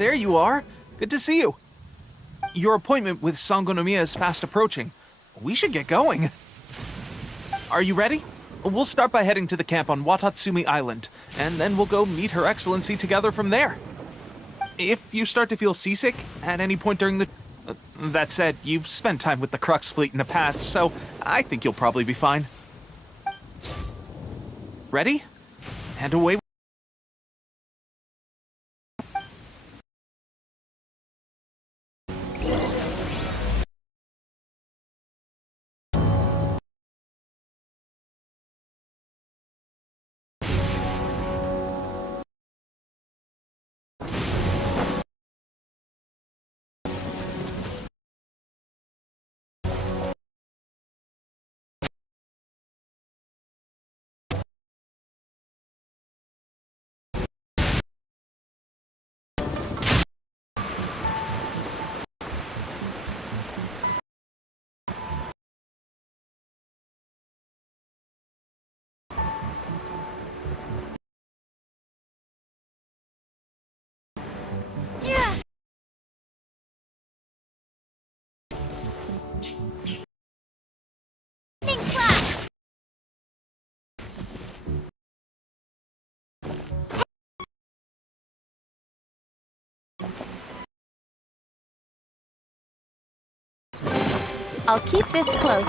there you are. Good to see you. Your appointment with Sangonomiya is fast approaching. We should get going. Are you ready? We'll start by heading to the camp on Watatsumi Island, and then we'll go meet Her Excellency together from there. If you start to feel seasick at any point during the... that said, you've spent time with the Crux fleet in the past, so I think you'll probably be fine. Ready? And away. I'll keep this close.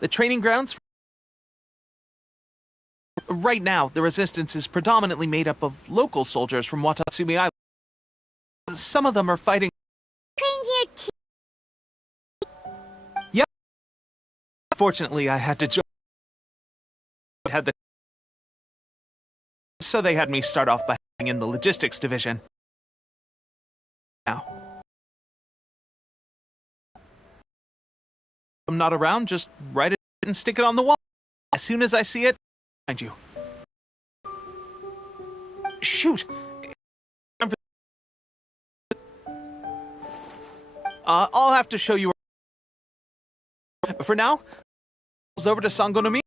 The training grounds. Right now, the resistance is predominantly made up of local soldiers from Watatsumi Island. Some of them are fighting. Trained here Yep. Fortunately, I had to join. So they had me start off by in the logistics division. Now, if I'm not around, just write it and stick it on the wall. As soon as I see it, find you. Shoot! I'll have to show you. For now, over to Sangonomiya.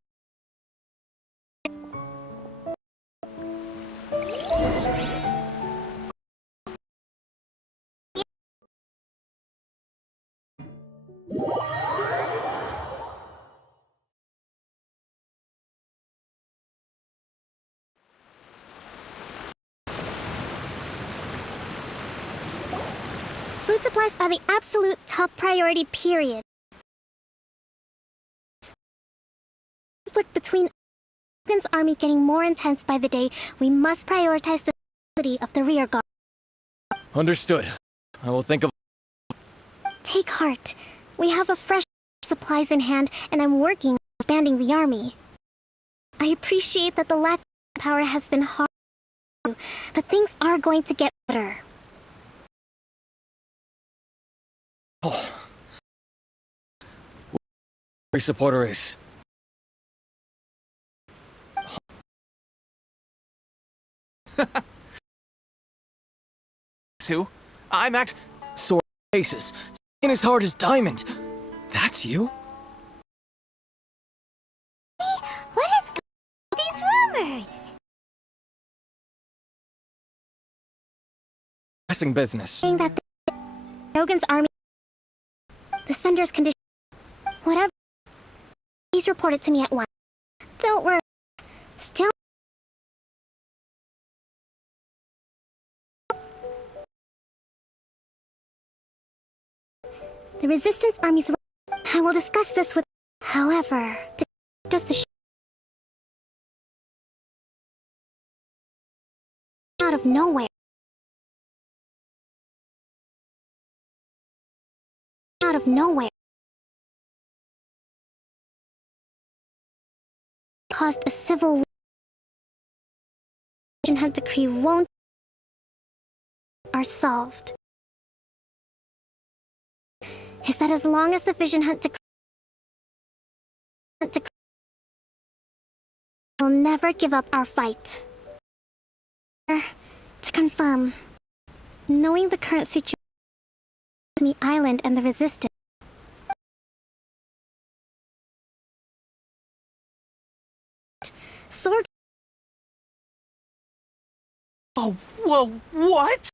Food supplies are the absolute top priority, period. Conflict between Archon's army getting more intense by the day, we must prioritize the stability of the rear guard. Understood. I will think of... Take heart. We have a fresh supplies in hand, and I'm working on expanding the army. I appreciate that the lack of power has been hard, but things are going to get better. Oh. Every supporter is... Who? I'm Max. Sword faces. Skin as hard as diamond. That's you? What is going on with these rumors? Pressing business. Saying that Rogan's army, the sender's condition, whatever. Please report it to me at once. Don't worry. Still. The Resistance Army's... I will discuss this with... However, just the out of nowhere. Out of nowhere. Caused a civil war. Vision Hunt decree won't... are solved. Is that as long as the Vision Hunt decree will never give up our fight. To confirm, knowing the current situation of the island and the Resistance, sword. Oh, whoa, what? It's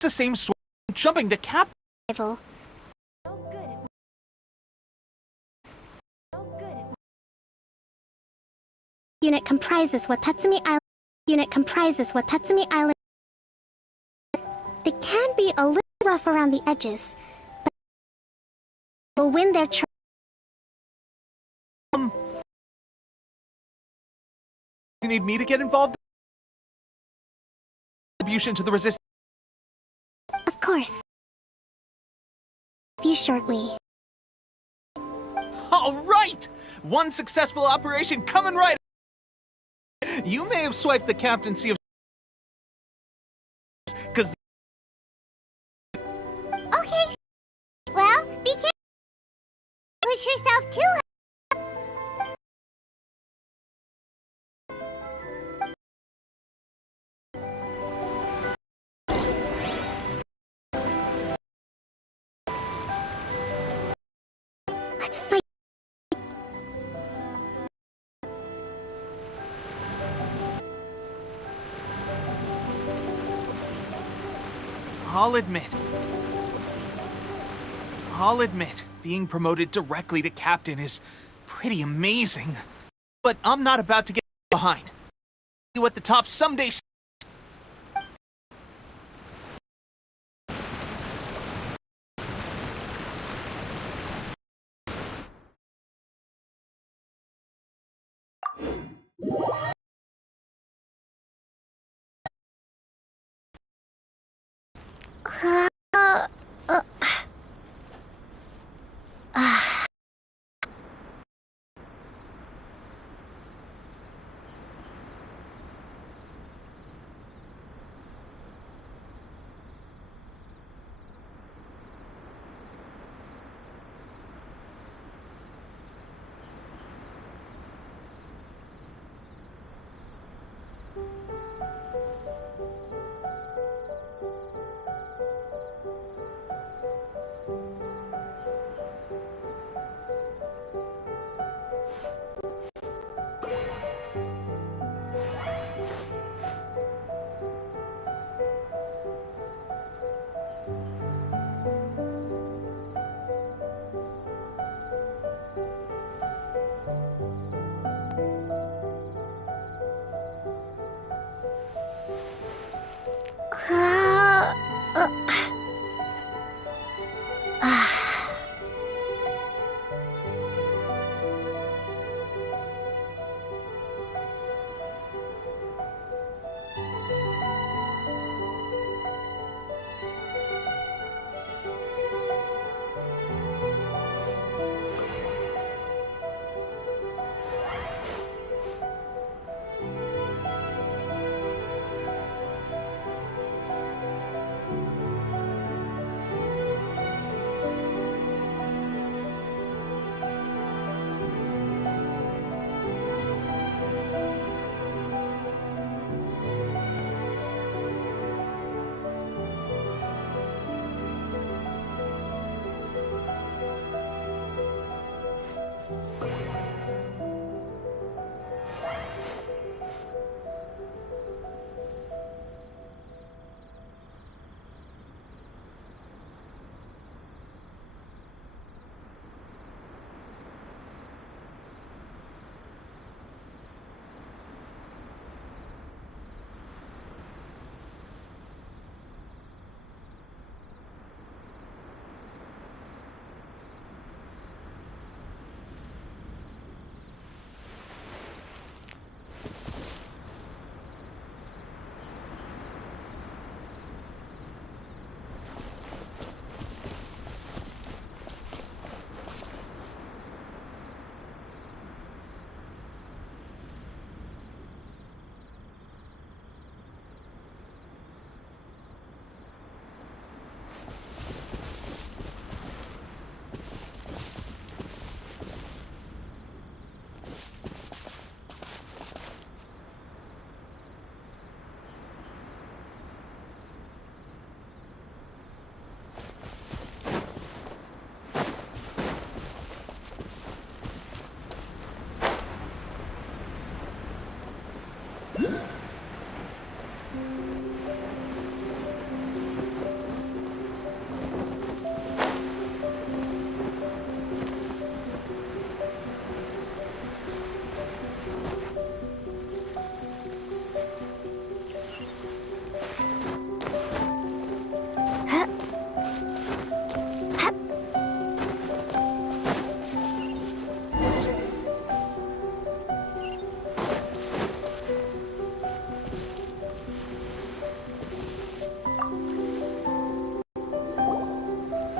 the same sword jumping to cap. Rival. Unit comprises what Tatsumi Island. They can be a little rough around the edges, but will win their You need me to get involved? Contribution to the Resistance. Of course. See you shortly. All right! One successful operation coming right. You may have swiped the captaincy of... Cause... Okay. Well, be careful. Push yourself too hard. Let's fight. I'll admit, being promoted directly to captain is pretty amazing. But I'm not about to get behind. You at the top someday.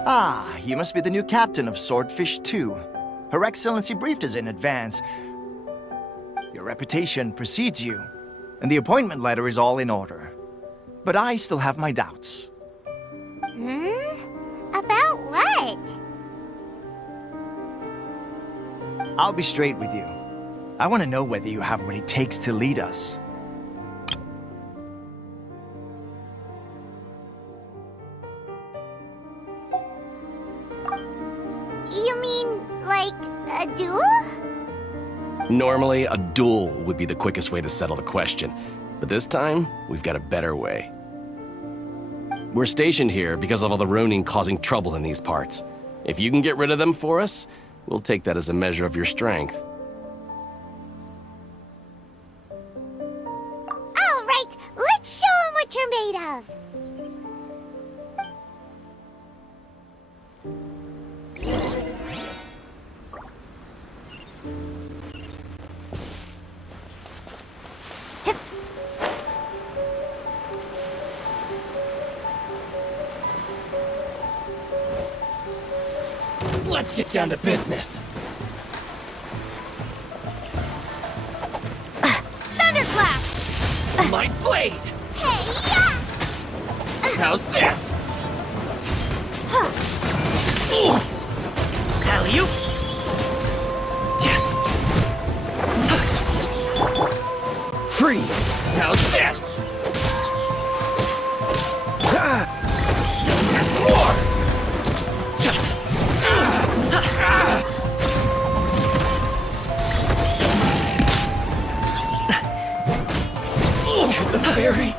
Ah, you must be the new captain of Swordfish 2. Her Excellency briefed us in advance. Your reputation precedes you, and the appointment letter is all in order. But I still have my doubts. About what? I'll be straight with you. I want to know whether you have what it takes to lead us. You mean, like, a duel? Normally, a duel would be the quickest way to settle the question, but this time, we've got a better way. We're stationed here because of all the Ronin causing trouble in these parts. If you can get rid of them for us, we'll take that as a measure of your strength. All right, let's show 'em what you're made of. Let's get down to business. Thunderclap! My blade! Hey, yeah! How's this? Alley-oop! Freeze! How's this? There's more! The fairy.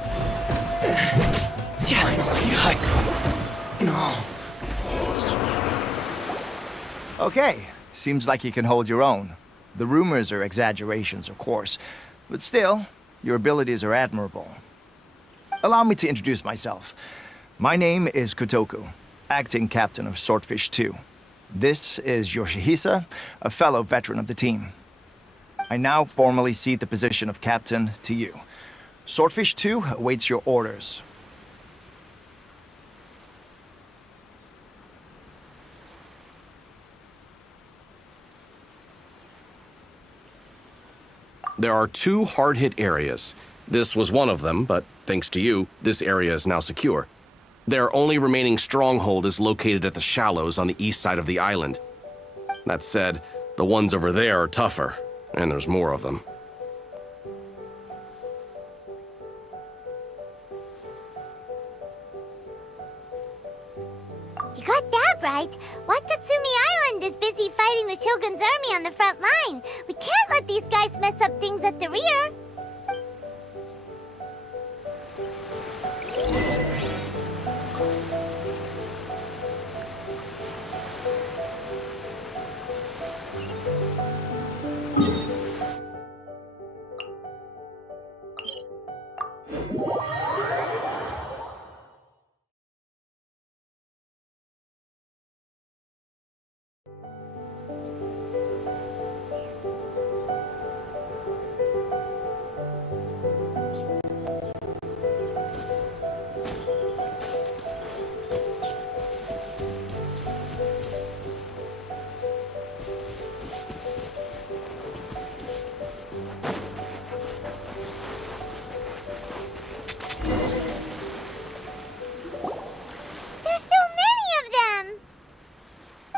No. Okay, seems like you can hold your own. The rumors are exaggerations, of course, but still, your abilities are admirable. Allow me to introduce myself. My name is Kotoku, acting captain of Swordfish 2. This is Yoshihisa, a fellow veteran of the team. I now formally cede the position of captain to you. Swordfish 2 awaits your orders. There are 2 hard-hit areas. This was one of them, but thanks to you, this area is now secure. Their only remaining stronghold is located at the shallows on the east side of the island. That said, the ones over there are tougher, and there's more of them. You got that right. Watatsumi Island is busy fighting the Shogun's army on the front line. We can't let these guys mess up things at the rear.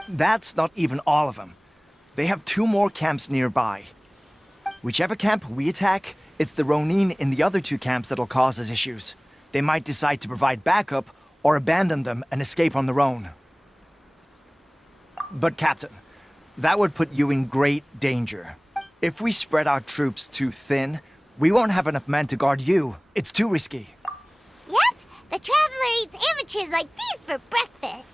That's not even all of them. They have 2 more camps nearby. Whichever camp we attack, it's the Ronin in the other 2 camps that'll cause us issues. They might decide to provide backup or abandon them and escape on their own. But Captain, that would put you in great danger. If we spread our troops too thin, we won't have enough men to guard you. It's too risky. Yep, the Traveler eats amateurs like these for breakfast.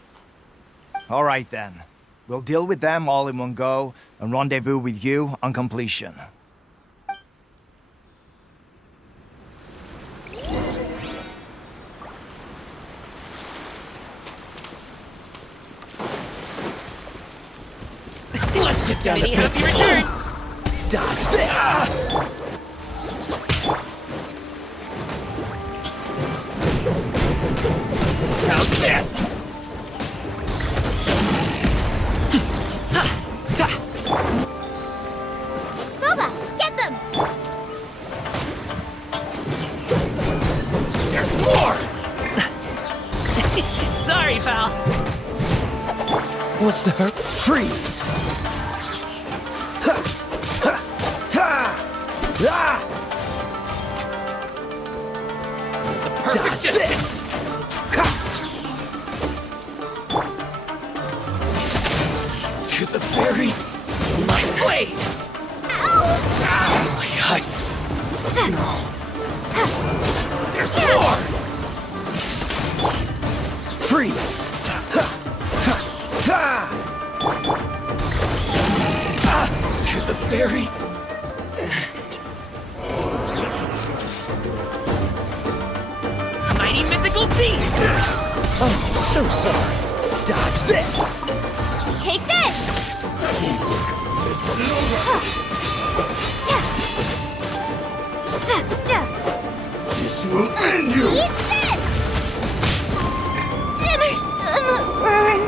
All right then. We'll deal with them all in one go and rendezvous with you on completion. Let's get down to business. Dodge this! How's this? Boba, get them! There's more! Sorry, pal. What's the hurt? Freeze! The perfect distance! To the very my blade! Ow! No. There's more! Freeze! To the very end. Mighty mythical beast! Oh, so sorry. Dodge this! Take this! This will end you! Eat this! Dinner's gonna burn.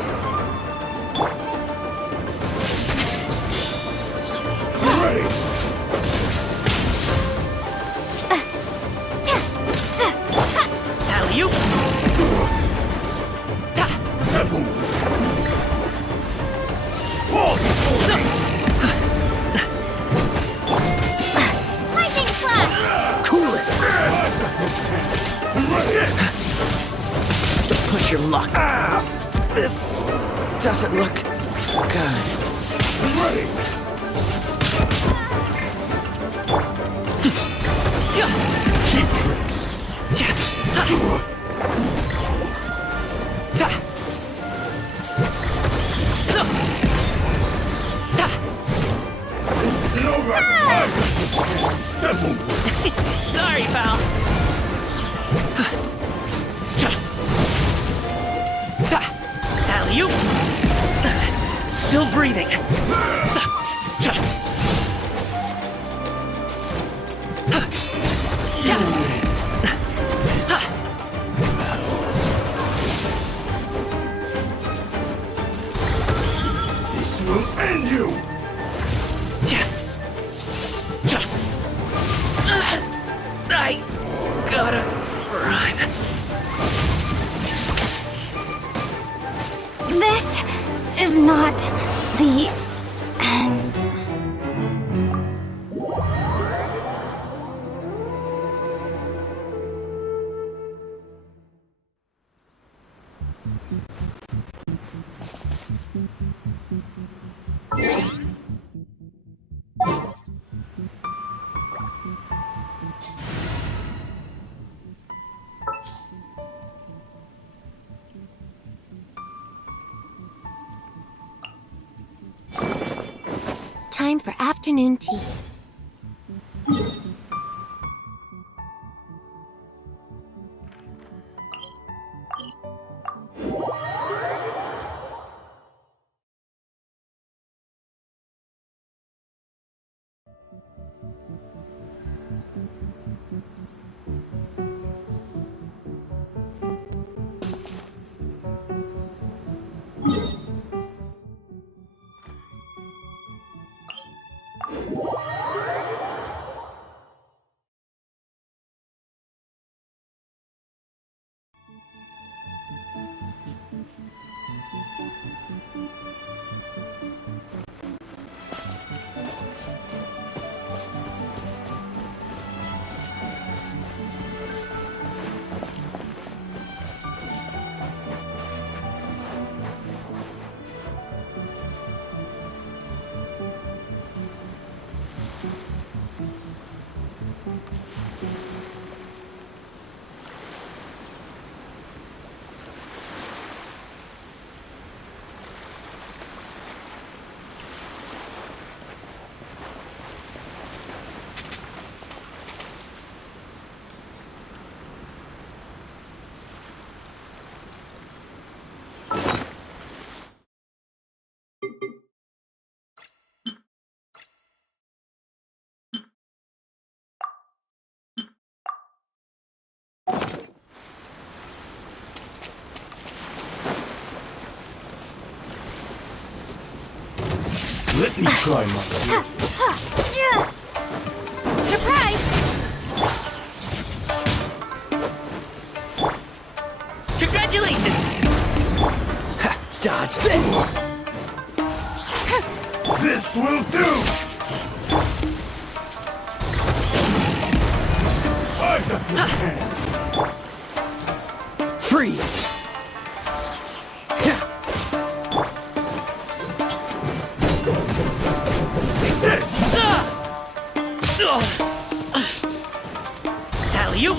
luck. This doesn't look good. Ready! Cheap tricks. This isn't over! That won't work. Sorry, pal. Alley-oop. Still breathing. This will end you! I gotta run. This is not the end. Time for afternoon tea. Let me try my Surprise! Congratulations! Dodge this! This will do! I got your hand! Freeze! Alley-oop!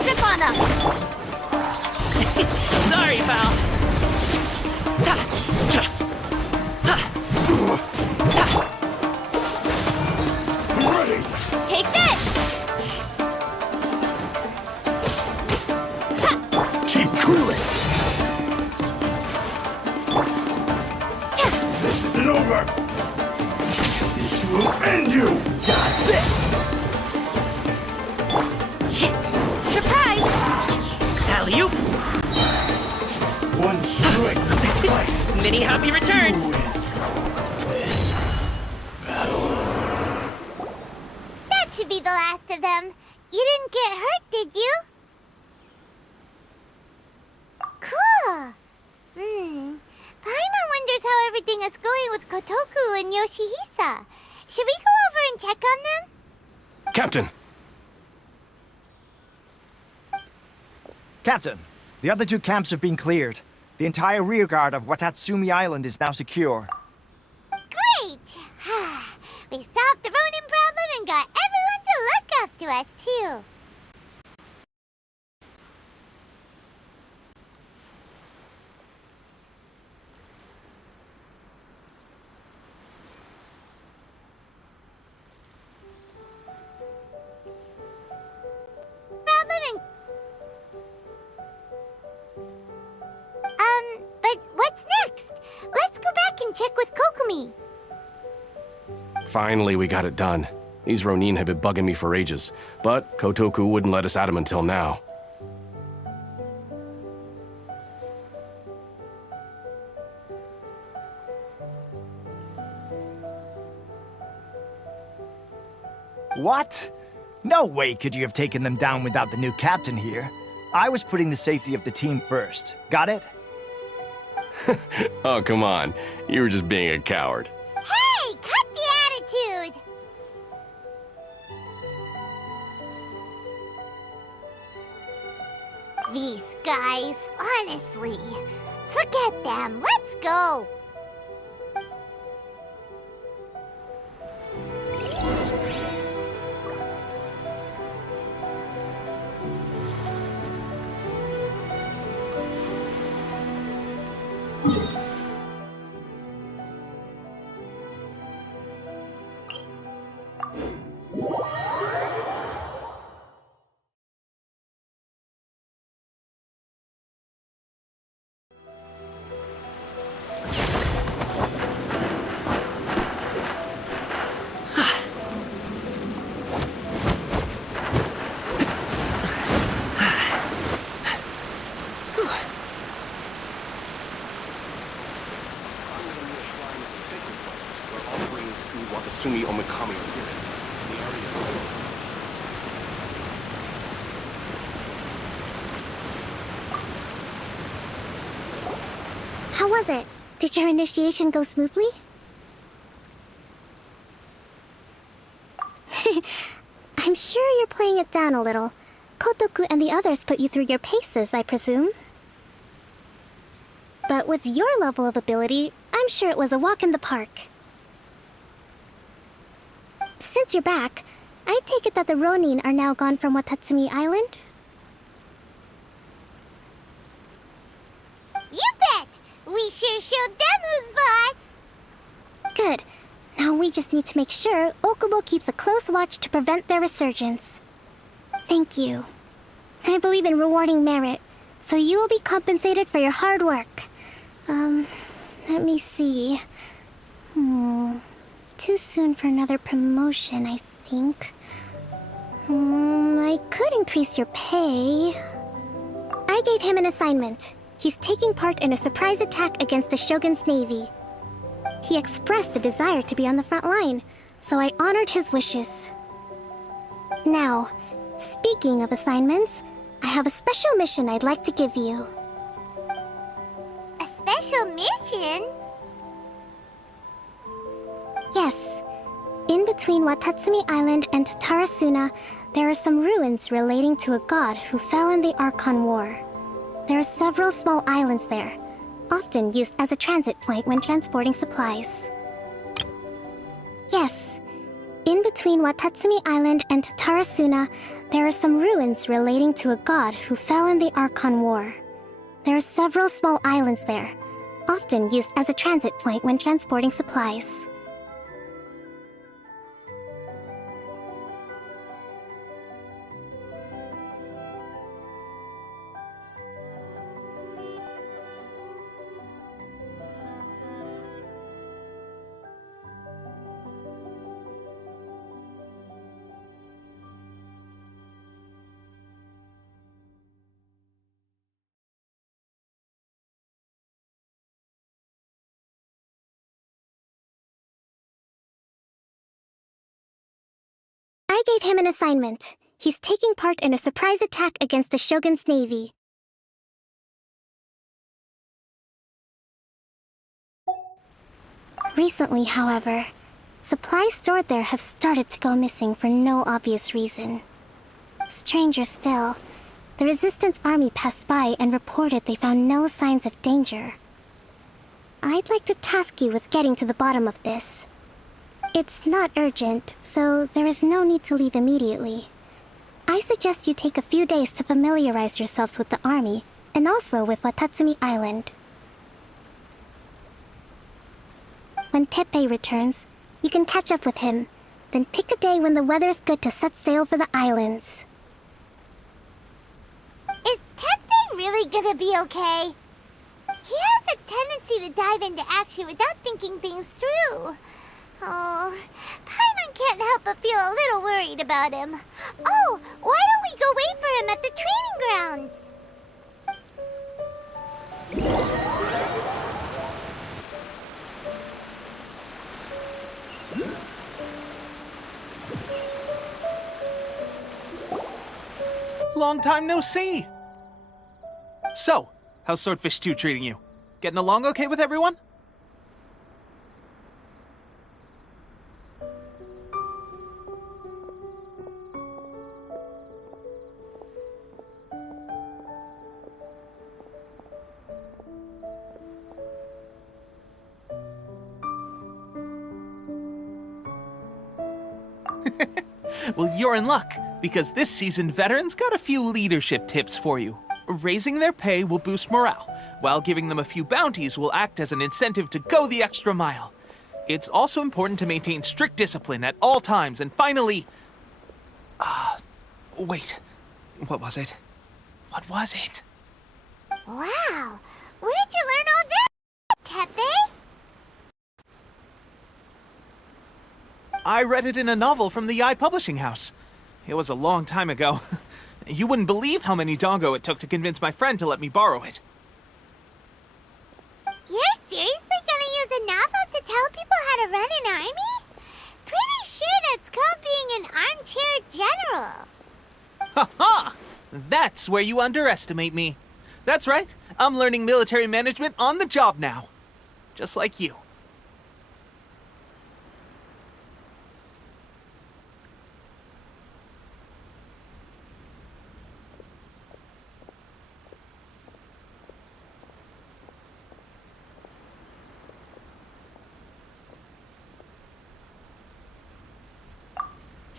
Step on up! Sorry, pal. Ready! Take this! Cheap trick! This isn't over! This will end you! Dodge this! Surprise! Alley-oop! One strike will suffice! Many happy returns! This battle. That should be the last of them. You didn't get hurt, did you? Cool. Paimon wonders how everything is going with Kotoku and Yoshihisa. Should we go over and check on them? Captain! Captain, the other two camps have been cleared. The entire rearguard of Watatsumi Island is now secure. Great! We solved the Ronin problem and got everyone to look after us, too. But what's next? Let's go back and check with Kokumi. Finally, we got it done. These Ronin had been bugging me for ages, but Kotoku wouldn't let us at him until now. What? No way could you have taken them down without the new captain here. I was putting the safety of the team first. Got it? Oh, come on. You were just being a coward. Hey, cut the attitude! These guys, honestly. Forget them. Let's go. How was it? Did your initiation go smoothly? I'm sure you're playing it down a little. Kotoku and the others put you through your paces, I presume. But with your level of ability, I'm sure it was a walk in the park. Since you're back, I take it that the Ronin are now gone from Watatsumi Island? You bet! We sure showed them who's boss! Good. Now we just need to make sure Okubo keeps a close watch to prevent their resurgence. Thank you. I believe in rewarding merit, so you will be compensated for your hard work. Let me see. Too soon for another promotion, I think. I could increase your pay. I gave him an assignment. He's taking part in a surprise attack against the Shogun's navy. He expressed a desire to be on the front line, so I honored his wishes. Now, speaking of assignments, I have a special mission I'd like to give you. A special mission? Yes. In between Watatsumi Island and Tarasuna, there are some ruins relating to a god who fell in the Archon War. There are several small islands there, often used as a transit point when transporting supplies. Yes. In between Watatsumi Island and Tarasuna, there are some ruins relating to a god who fell in the Archon War. There are several small islands there, often used as a transit point when transporting supplies. I gave him an assignment. He's taking part in a surprise attack against the Shogun's navy. Recently, however, Supplies stored there have started to go missing for no obvious reason. Stranger still, the Resistance army passed by and reported they found no signs of danger. I'd like to task you with getting to the bottom of this. It's not urgent, so there is no need to leave immediately. I suggest you take a few days to familiarize yourselves with the army, and also with Watatsumi Island. When Teppei returns, you can catch up with him, then pick a day when the weather's good to set sail for the islands. Is Teppei really gonna be okay? He has a tendency to dive into action without thinking things through. Oh, Paimon can't help but feel a little worried about him. Oh, why don't we go wait for him at the training grounds? Long time no see! So, how's Swordfish 2 treating you? Getting along okay with everyone? Well, you're in luck, because this seasoned veteran's got a few leadership tips for you. Raising their pay will boost morale, while giving them a few bounties will act as an incentive to go the extra mile. It's also important to maintain strict discipline at all times, and finally... wait. What was it? What was it? Wow, where'd you learn all that, Teppei? I read it in a novel from the Yae Publishing House. It was a long time ago. You wouldn't believe how many dongo it took to convince my friend to let me borrow it. You're seriously gonna use a novel to tell people how to run an army? Pretty sure that's called being an armchair general. Ha ha! That's where you underestimate me. That's right, I'm learning military management on the job now. Just like you.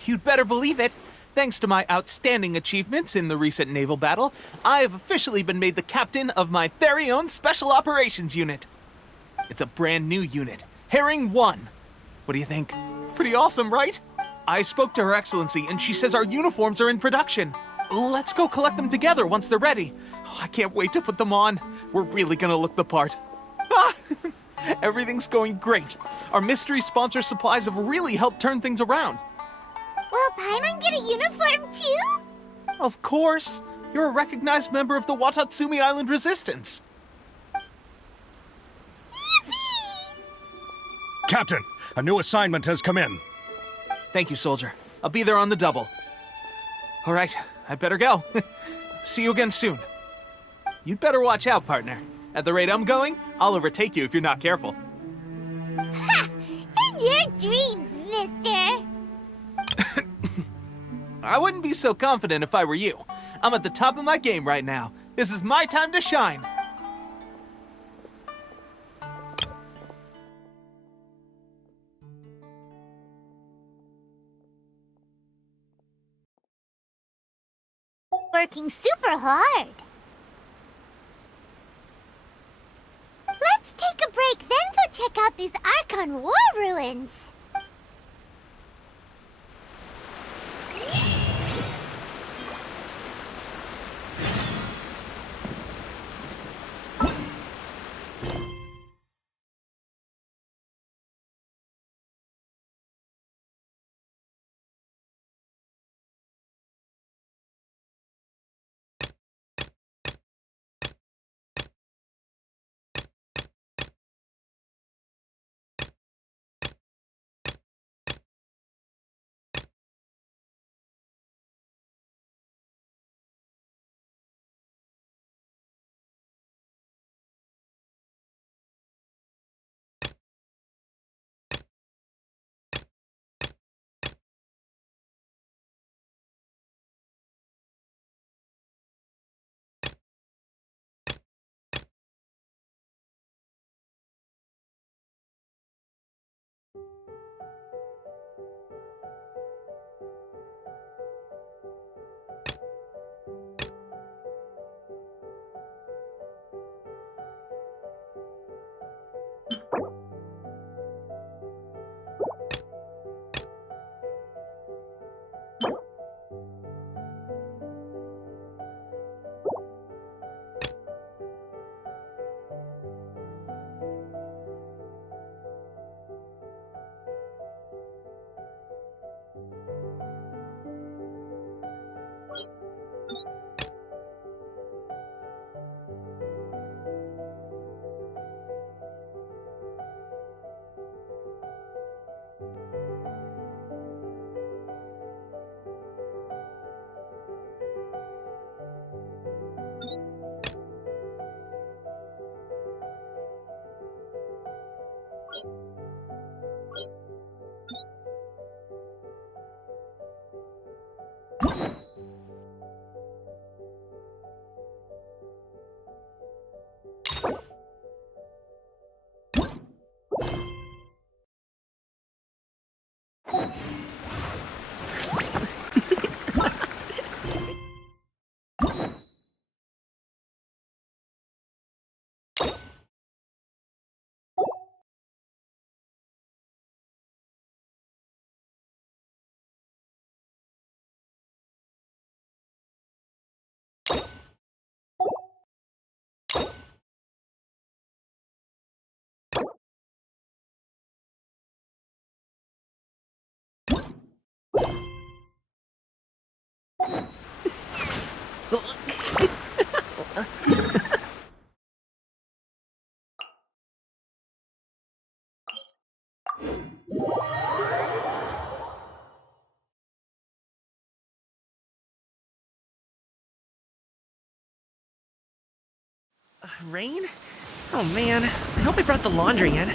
You'd better believe it. Thanks to my outstanding achievements in the recent naval battle, I have officially been made the captain of my very own Special Operations Unit. It's a brand new unit, Herring 1. What do you think? Pretty awesome, right? I spoke to Her Excellency, and she says our uniforms are in production. Let's go collect them together once they're ready. Oh, I can't wait to put them on. We're really gonna look the part. Ah! Everything's going great. Our mystery sponsor supplies have really helped turn things around. Will Paimon get a uniform too? Of course. You're a recognized member of the Watatsumi Island Resistance. Yippee! Captain, a new assignment has come in. Thank you, soldier. I'll be there on the double. All right, I'd better go. See you again soon. You'd better watch out, partner. At the rate I'm going, I'll overtake you if you're not careful. Ha! In your dreams, mister! I wouldn't be so confident if I were you. I'm at the top of my game right now. This is my time to shine. Working super hard. Let's take a break, then go check out these Archon war ruins. Rain? Oh man, I hope I brought the laundry in.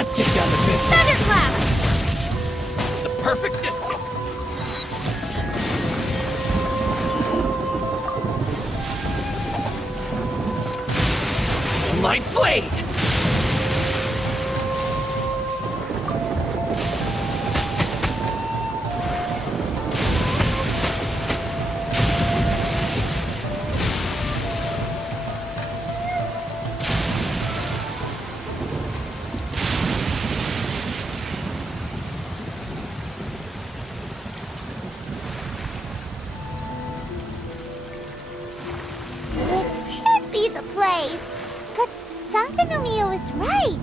Let's get down to business. Thunderclap! The perfect distance. Light blade. This should be the place. But Sangonomio is right.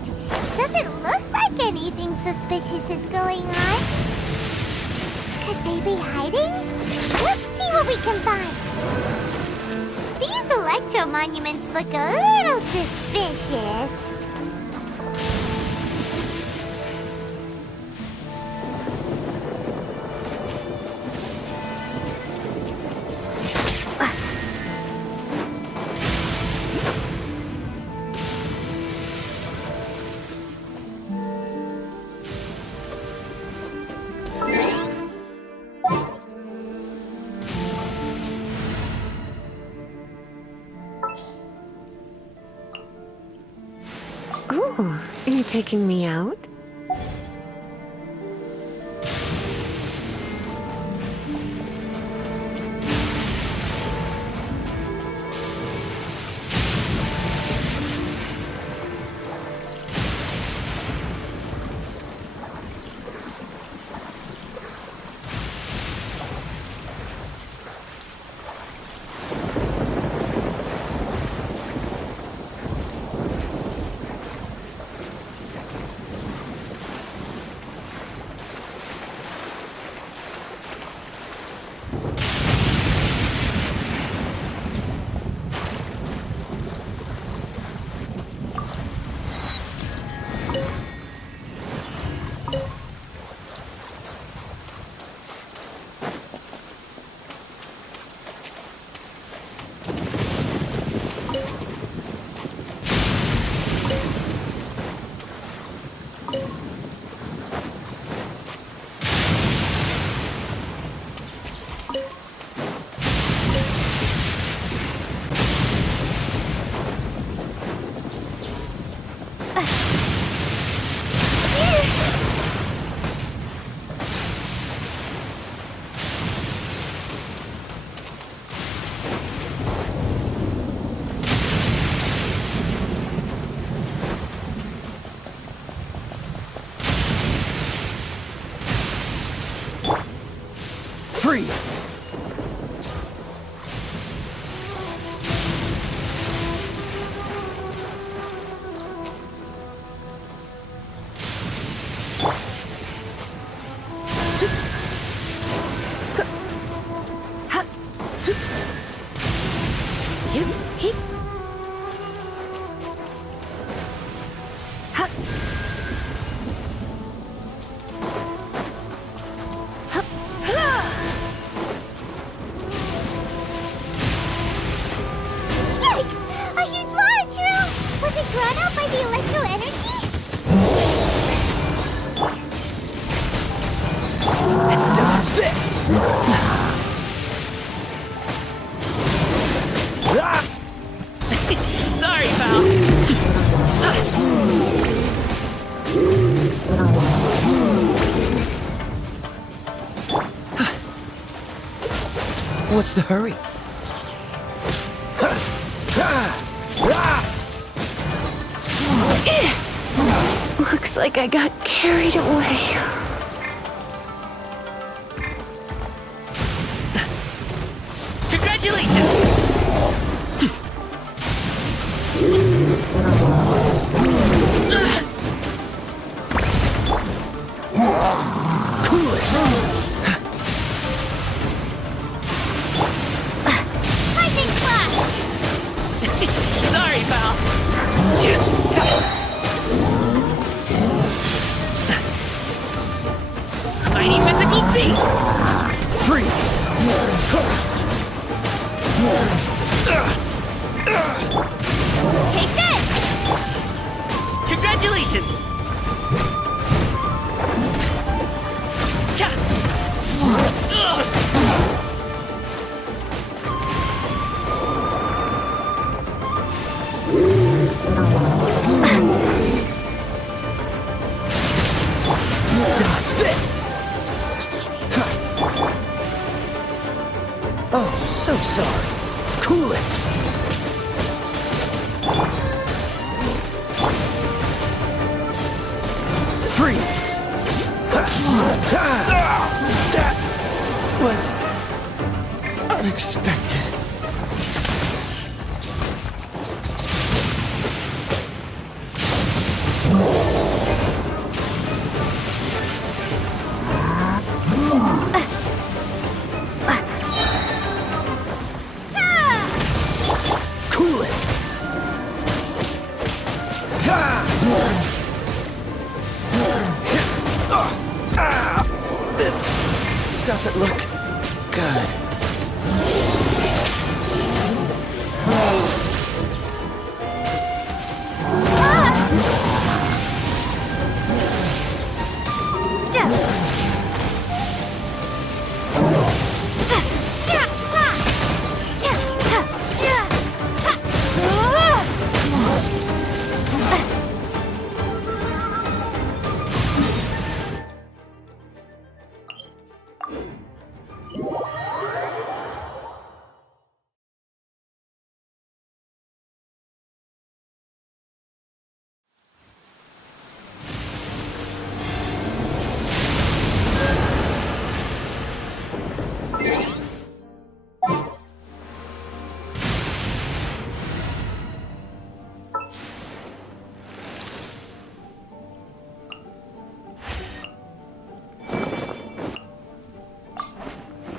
Doesn't look like anything suspicious is going on. Could they be hiding? Let's see what we can find. These electro monuments look a little suspicious. Oh, are you taking me out? Freeze! Yikes! A huge lava drill! Was it drawn out by the electro energy? Dodge this! Sorry, pal. What's the hurry? Looks like I got carried away. Congratulations! Cool it! Lightning slash! Sorry, pal. Mighty mythical beast! Freeze! Take this! Congratulations! sorry. Cool it! Freeze! That was unexpected. Cool it! This doesn't look good.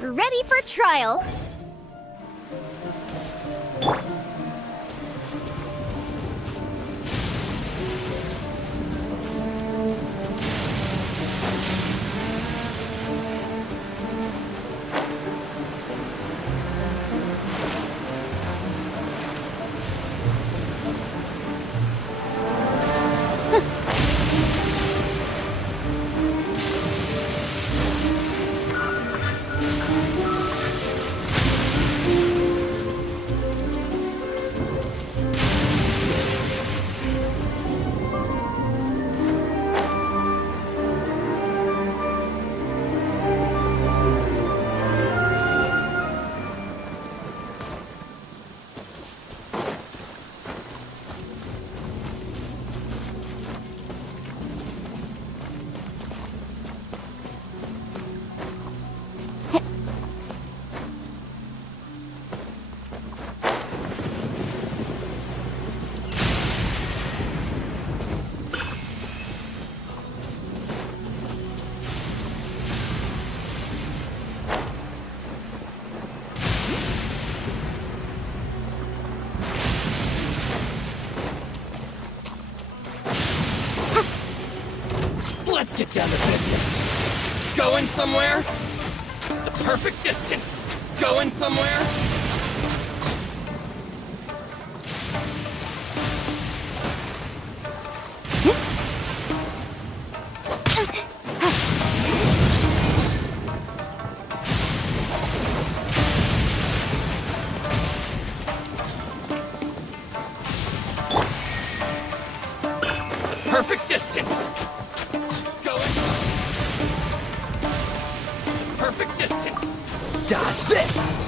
Ready for trial. Let's get down to business. Going somewhere? The perfect distance. Going somewhere? Perfect distance. Perfect distance. Dodge this!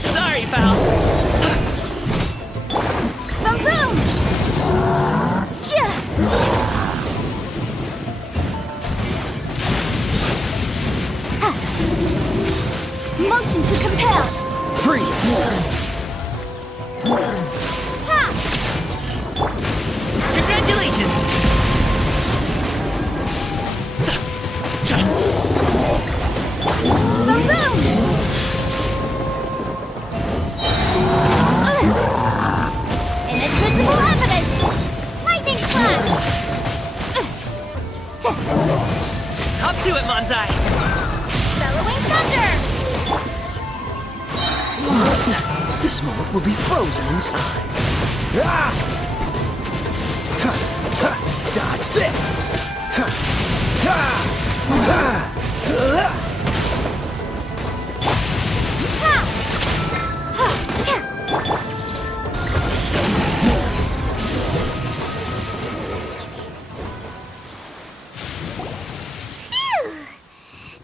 Sorry, pal. Boom boom! Action to compel! Freeze! Congratulations! Inadmissible evidence! Lightning slash! Up to it, Manzai! Bellowing thunder! This moment will be frozen in time. Ah! Dodge this!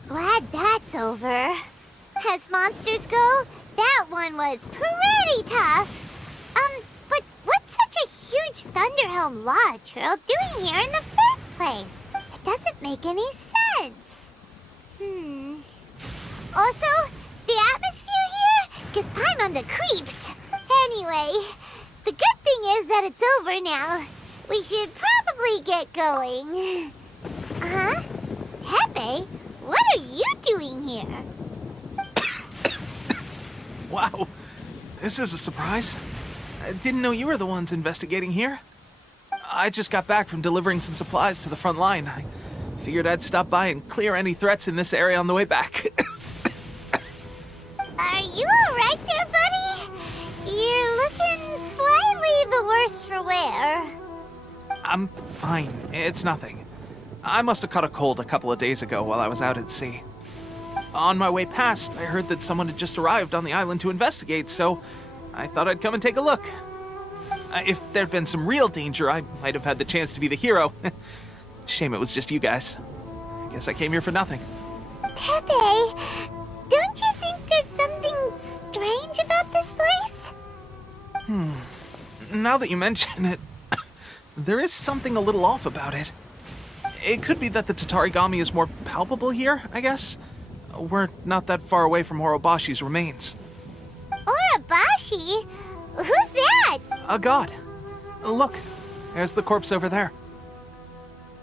Glad that's over. As monsters go, that one was pretty tough. But what's such a huge Thunderhelm Law Trail doing here in the first place? It doesn't make any sense. Also, the atmosphere here gives Paimon the creeps. Anyway, the good thing is that it's over now. We should probably get going. Huh? Pepe, what are you doing here? Wow, this is a surprise. I didn't know you were the ones investigating here. I just got back from delivering some supplies to the front line. I figured I'd stop by and clear any threats in this area on the way back. Are you alright there, buddy? You're looking slightly the worse for wear. I'm fine. It's nothing. I must have caught a cold a couple of days ago while I was out at sea. On my way past, I heard that someone had just arrived on the island to investigate, so I thought I'd come and take a look. If there'd been some real danger, I might have had the chance to be the hero. Shame it was just you guys. I guess I came here for nothing. Pepe, don't you think there's something strange about this place? Now that you mention it, there is something a little off about it. It could be that the Tatarigami is more palpable here, I guess. We're not that far away from Orobashi's remains. Orobashi? Who's that? A god. Look, there's the corpse over there.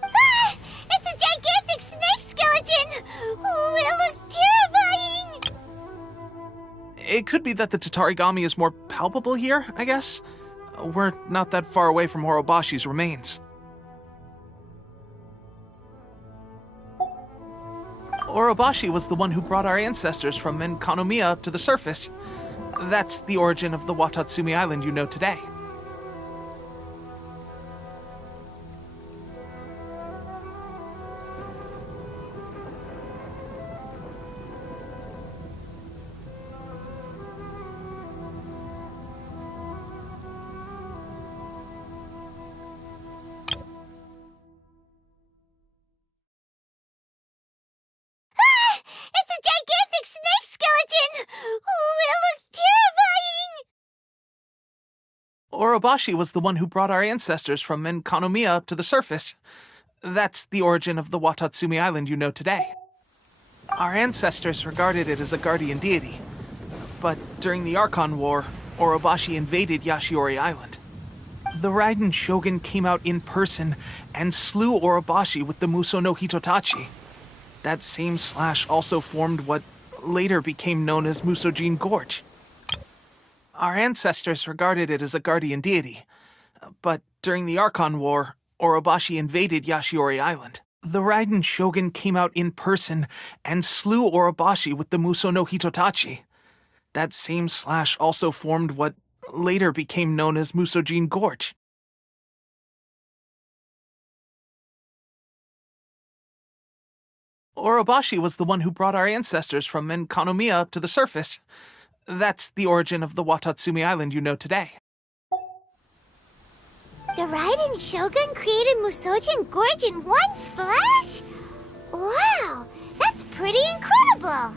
Ah! It's a gigantic snake skeleton! Oh, it looks terrifying! It could be that the Tatarigami is more palpable here, I guess. We're not that far away from Orobashi's remains. Orobashi was the one who brought our ancestors from Menkanomiya up to the surface. That's the origin of the Watatsumi Island you know today. It's a gigantic snake skeleton! Oh, it looks terrifying! Orobashi was the one who brought our ancestors from Menkanomiya up to the surface. That's the origin of the Watatsumi Island you know today. Our ancestors regarded it as a guardian deity. But during the Archon War, Orobashi invaded Yashiori Island. The Raiden Shogun came out in person and slew Orobashi with the Muso no Hitotachi. That same slash also formed what later became known as Musojin Gorge. Our ancestors regarded it as a guardian deity. But during the Archon War, Orobashi invaded Yashiori Island. The Raiden Shogun came out in person and slew Orobashi with the Muso no Hitotachi. That same slash also formed what later became known as Musojin Gorge. Orobashi was the one who brought our ancestors from Menkanomiya up to the surface. That's the origin of the Watatsumi Island you know today. The Raiden Shogun created Musojin Gorge in one slash? Wow, that's pretty incredible!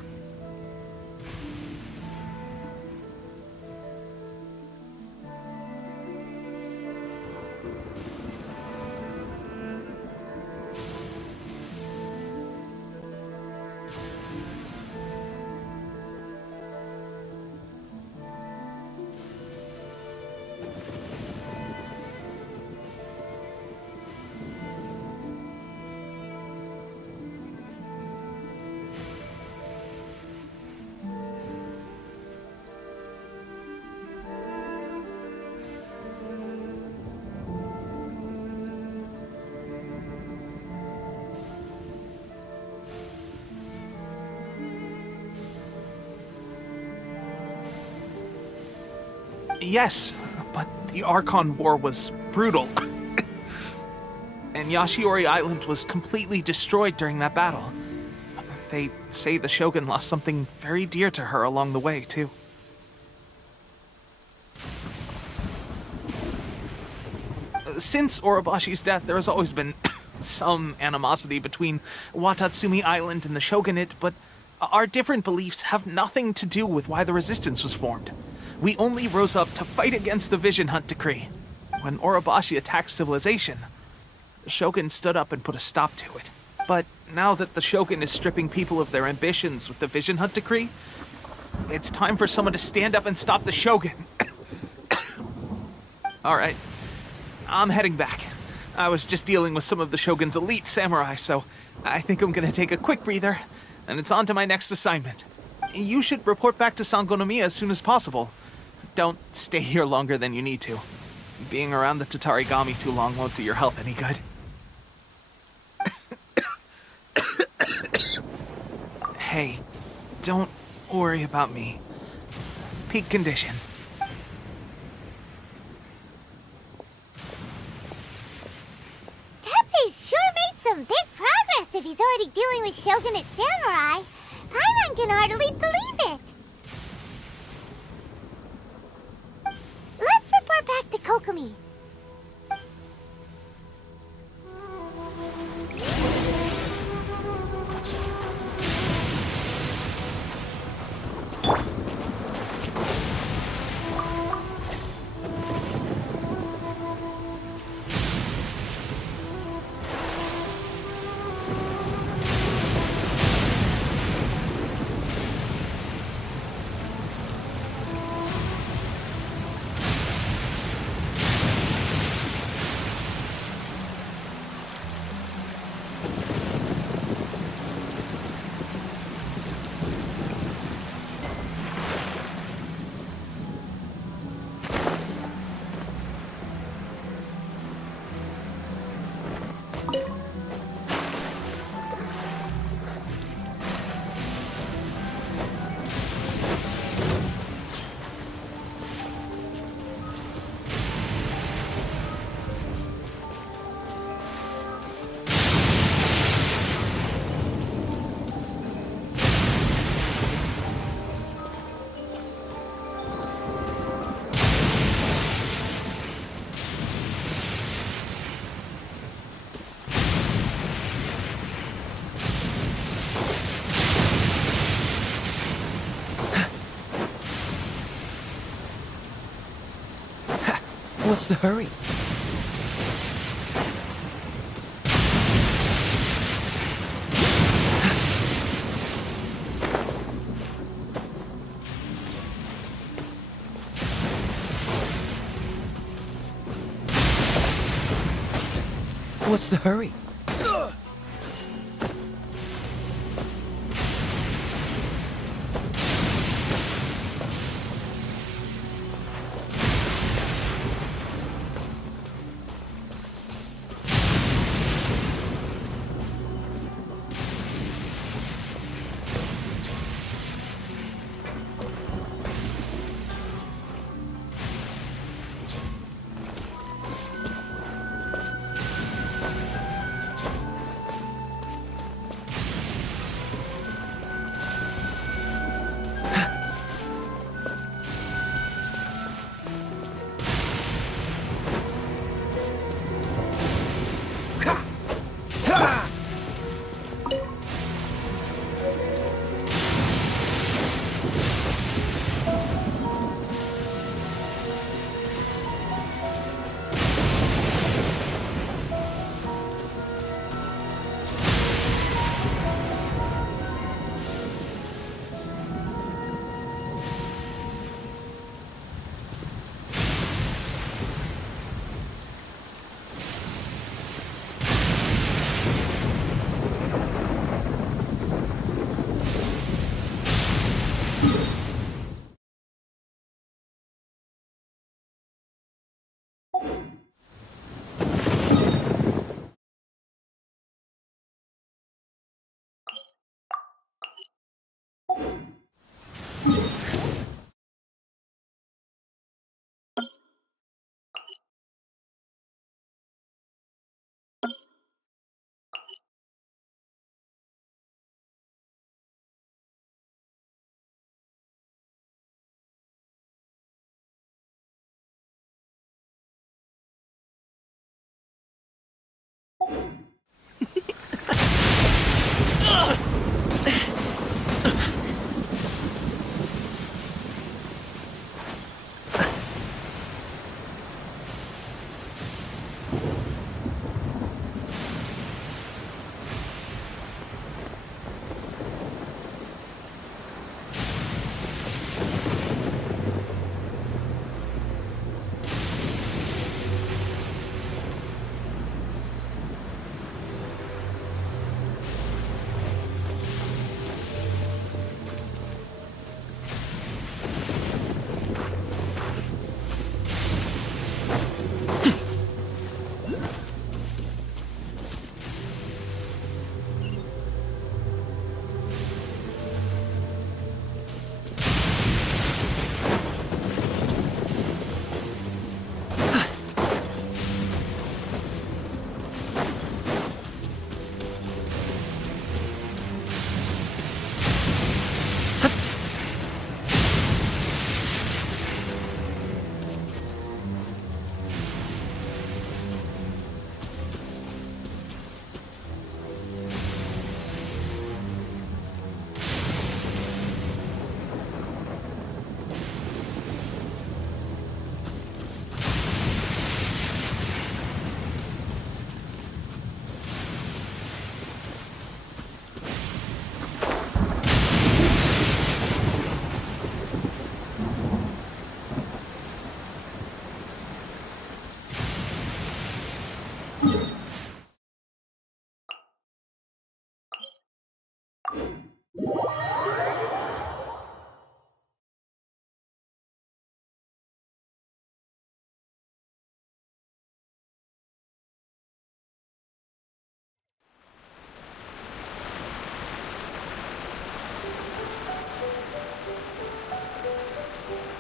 Yes, but the Archon War was brutal. And Yashiori Island was completely destroyed during that battle. They say the Shogun lost something very dear to her along the way, too. Since Orobashi's death, there has always been some animosity between Watatsumi Island and the Shogunate, but our different beliefs have nothing to do with why the resistance was formed. We only rose up to fight against the Vision Hunt Decree. When Orobashi attacked civilization, the Shogun stood up and put a stop to it. But now that the Shogun is stripping people of their ambitions with the Vision Hunt Decree, it's time for someone to stand up and stop the Shogun. Alright, I'm heading back. I was just dealing with some of the Shogun's elite samurai, so I think I'm gonna take a quick breather, and it's on to my next assignment. You should report back to Sangonomiya as soon as possible. Don't stay here longer than you need to. Being around the Tatarigami too long won't do your health any good. Hey, don't worry about me. Peak condition. Teppei's sure made some big progress if he's already dealing with Shogunate samurai. Paimon can hardly believe it. Let's report back to Kokomi. What's the hurry? What's the hurry?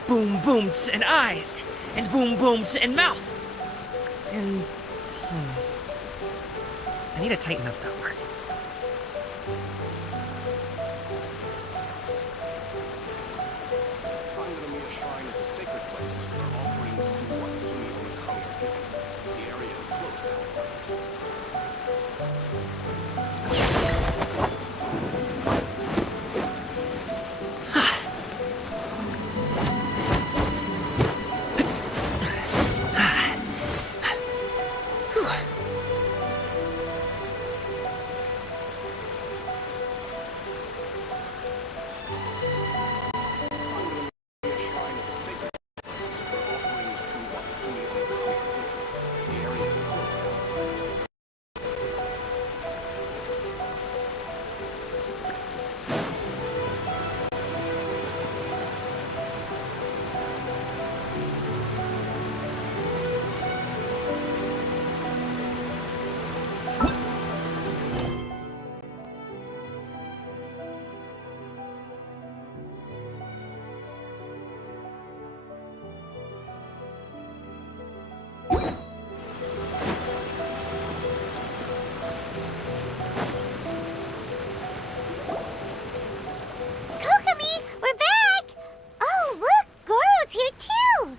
Boom booms and eyes, and boom booms and mouth. And I need to tighten up that part. Sangonomiya Shrine is a sacred place where offerings to Watsumi Onokami are given. The area is closed to outsiders. Kokomi, we're back! Oh, look, Goro's here too!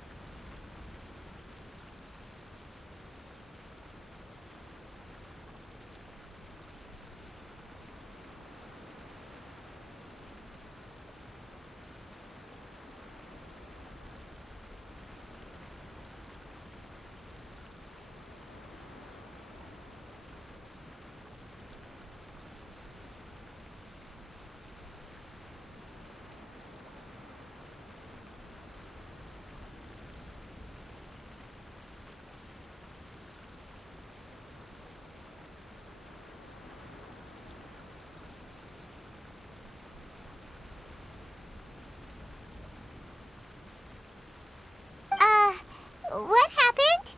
What happened?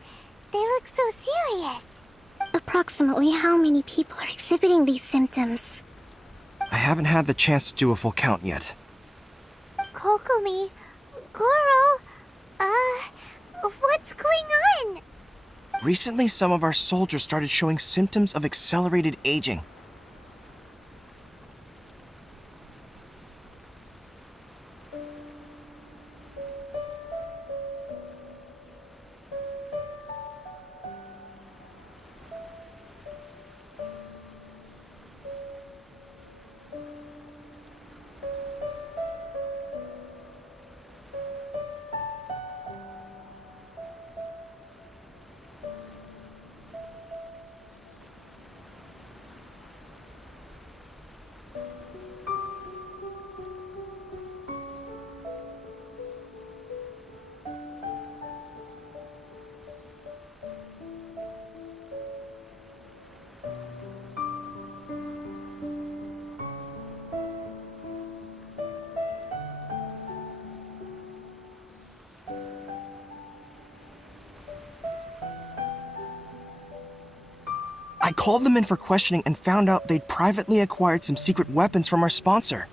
They look so serious. Approximately how many people are exhibiting these symptoms? I haven't had the chance to do a full count yet. Kokomi, Goro, what's going on? Recently, some of our soldiers started showing symptoms of accelerated aging. I called them in for questioning and found out they'd privately acquired some secret weapons from our sponsor.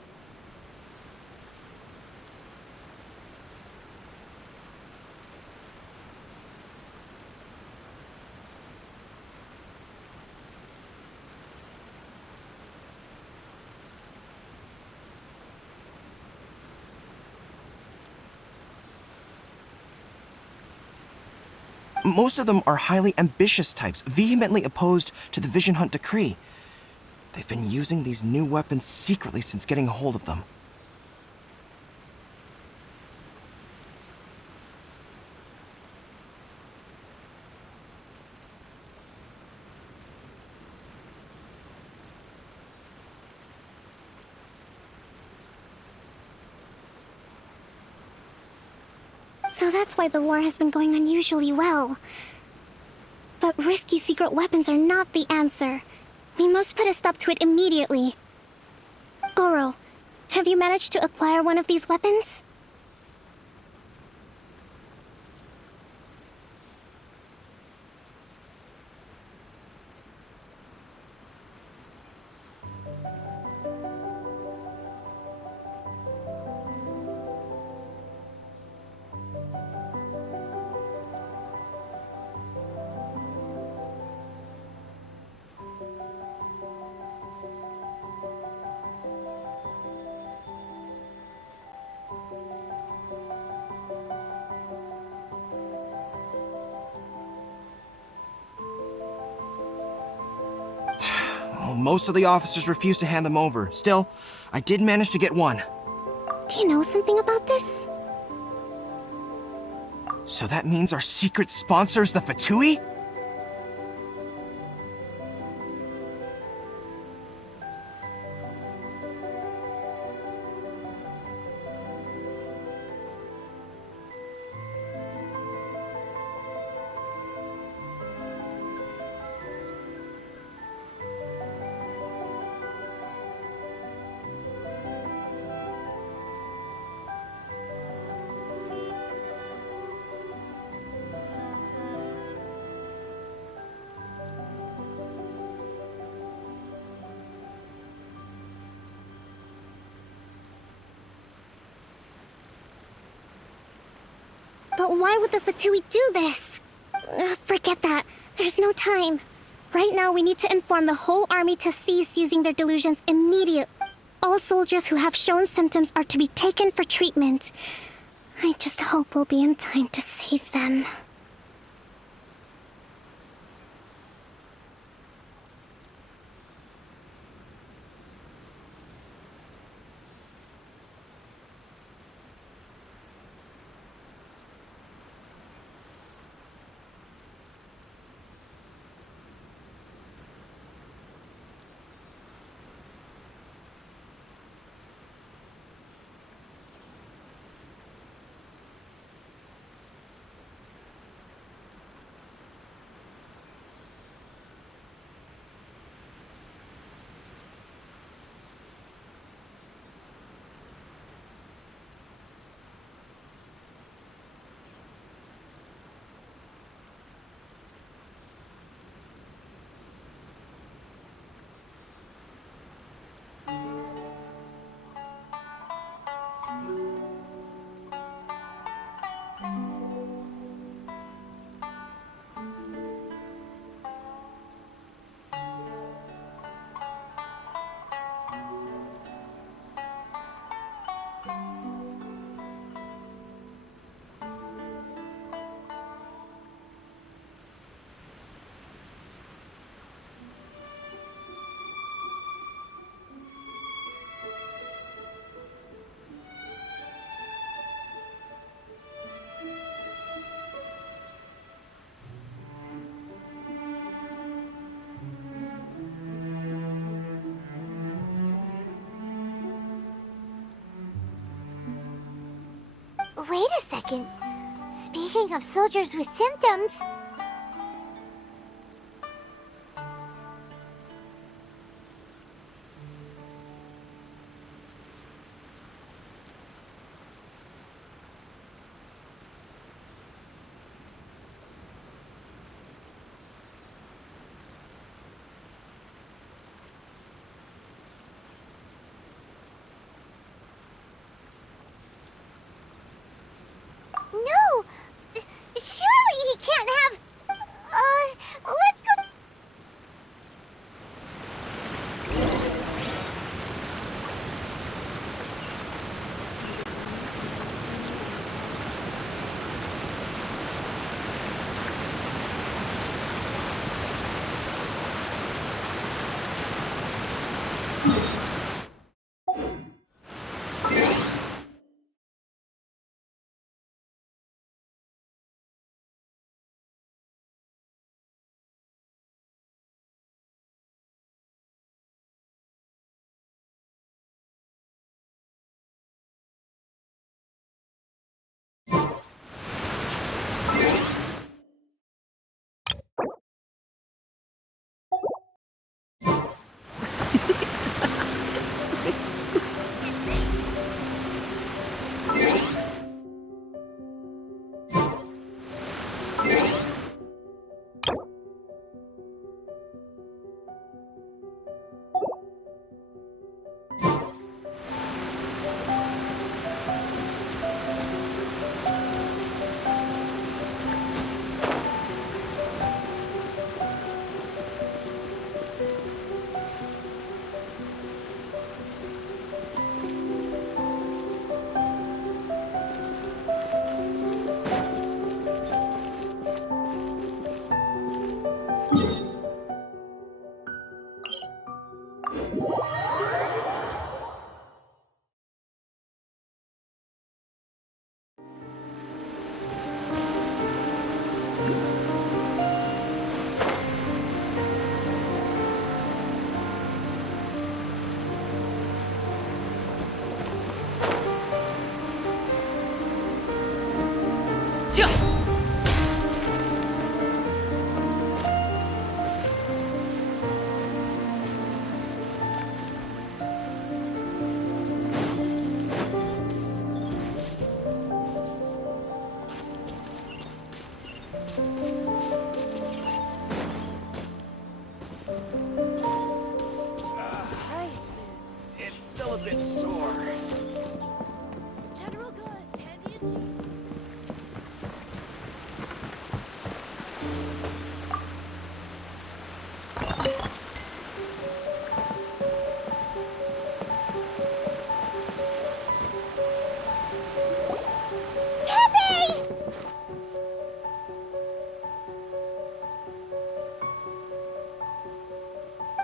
Most of them are highly ambitious types, vehemently opposed to the Vision Hunt decree. They've been using these new weapons secretly since getting a hold of them. So that's why the war has been going unusually well. But risky secret weapons are not the answer. We must put a stop to it immediately. Goro, have you managed to acquire one of these weapons? Most of the officers refuse to hand them over. Still, I did manage to get one. Do you know something about this? So that means our secret sponsor is the Fatui? But why would the Fatui do this? Forget that. There's no time. Right now, we need to inform the whole army to cease using their delusions immediately. All soldiers who have shown symptoms are to be taken for treatment. I just hope we'll be in time to save them. Wait a second. Speaking of soldiers with symptoms... It's still a bit sore. General goods, handy and cheap.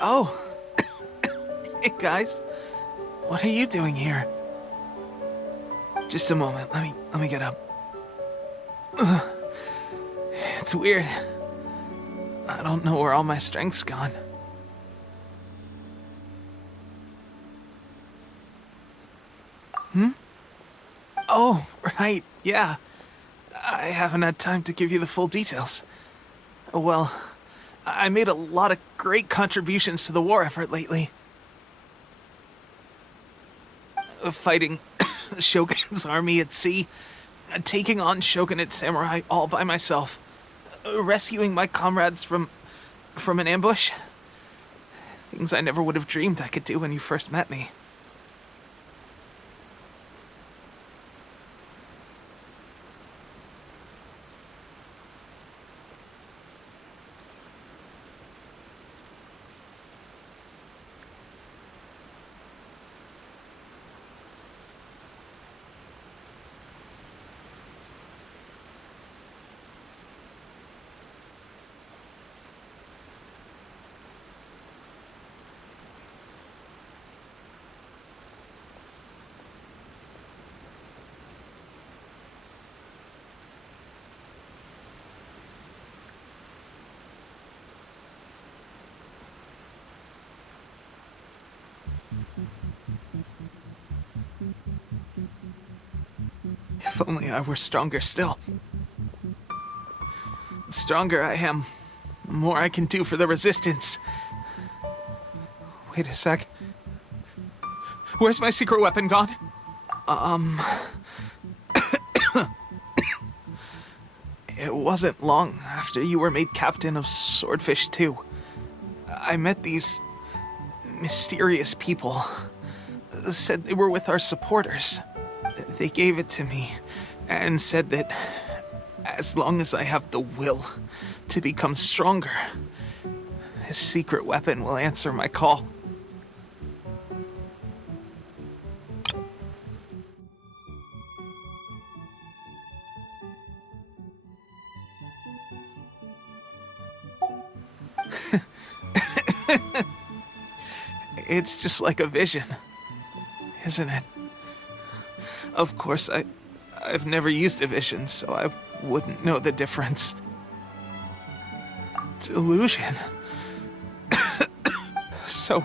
Oh. Hey, guys. What are you doing here? Just a moment. Let me get up. Ugh. It's weird. I don't know where all my strength's gone. Oh, right. Yeah. I haven't had time to give you the full details. Well, I made a lot of great contributions to the war effort lately. Fighting the Shogun's army at sea, taking on Shogunate samurai all by myself, rescuing my comrades from an ambush. Things I never would have dreamed I could do when you first met me. If only I were stronger still. The stronger I am, the more I can do for the Resistance. Wait a sec. Where's my secret weapon gone? It wasn't long after you were made captain of Swordfish 2. I met these mysterious people. Said they were with our supporters. They gave it to me and said that as long as I have the will to become stronger, this secret weapon will answer my call. It's just like a vision, isn't it? Of course, I've never used a vision, so I wouldn't know the difference. Delusion. So,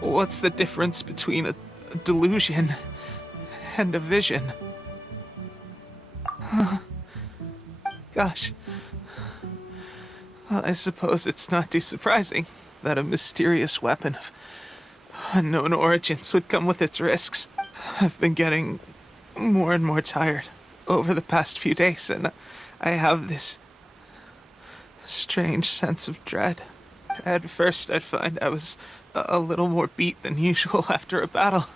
what's the difference between a delusion and a vision? Gosh. Well, I suppose it's not too surprising that a mysterious weapon of unknown origins would come with its risks. I've been getting more and more tired over the past few days, and I have this strange sense of dread. At first, I'd find I was a little more beat than usual after a battle.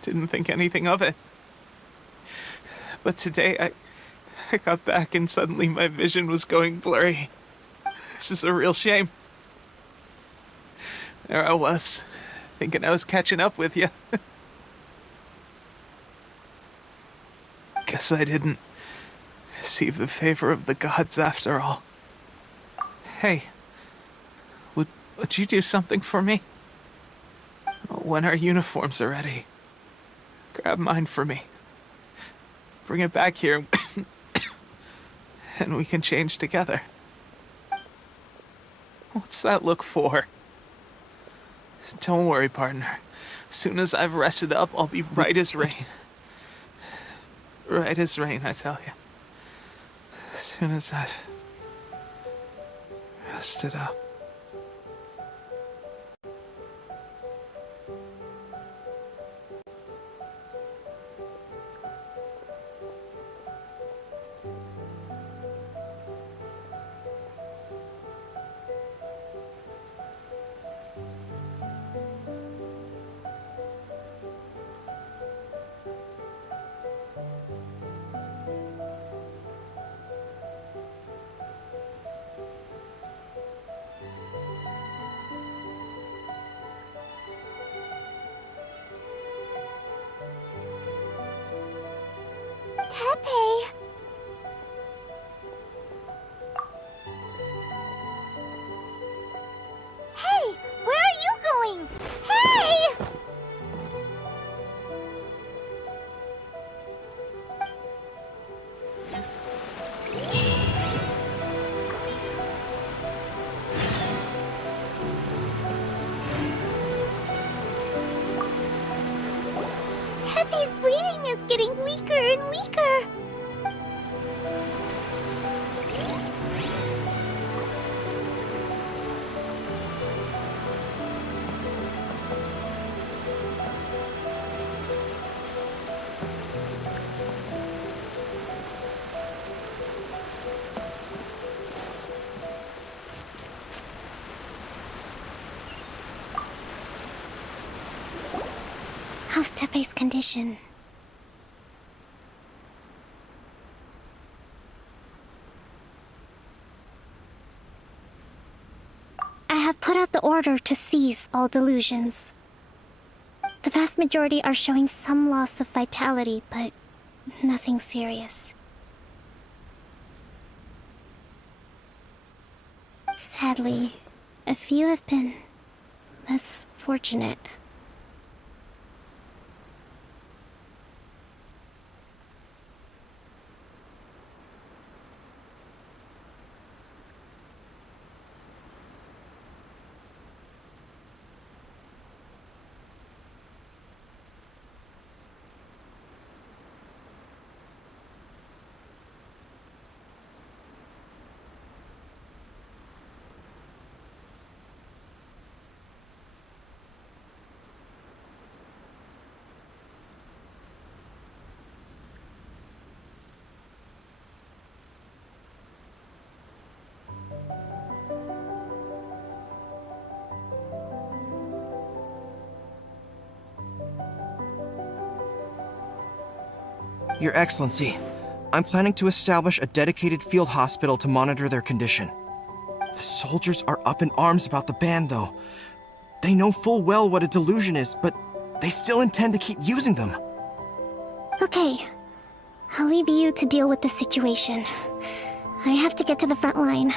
Didn't think anything of it. But today, I got back and suddenly my vision was going blurry. This is a real shame. There I was, thinking I was catching up with you. Guess I didn't receive the favor of the gods after all. Hey, would you do something for me? When our uniforms are ready, grab mine for me. Bring it back here, and we can change together. What's that look for? Don't worry, partner. As soon as I've rested up, I'll be right as rain. Right as rain, I tell you. As soon as I've rested up. Tepe! Hey! Where are you going? Hey! Tepe's breathing is getting weaker and weaker. How's Tepe's condition? I have put out the order to seize all delusions. The vast majority are showing some loss of vitality, but nothing serious. Sadly, a few have been less fortunate. Your Excellency, I'm planning to establish a dedicated field hospital to monitor their condition. The soldiers are up in arms about the ban, though. They know full well what a delusion is, but they still intend to keep using them. Okay, I'll leave you to deal with the situation. I have to get to the front line.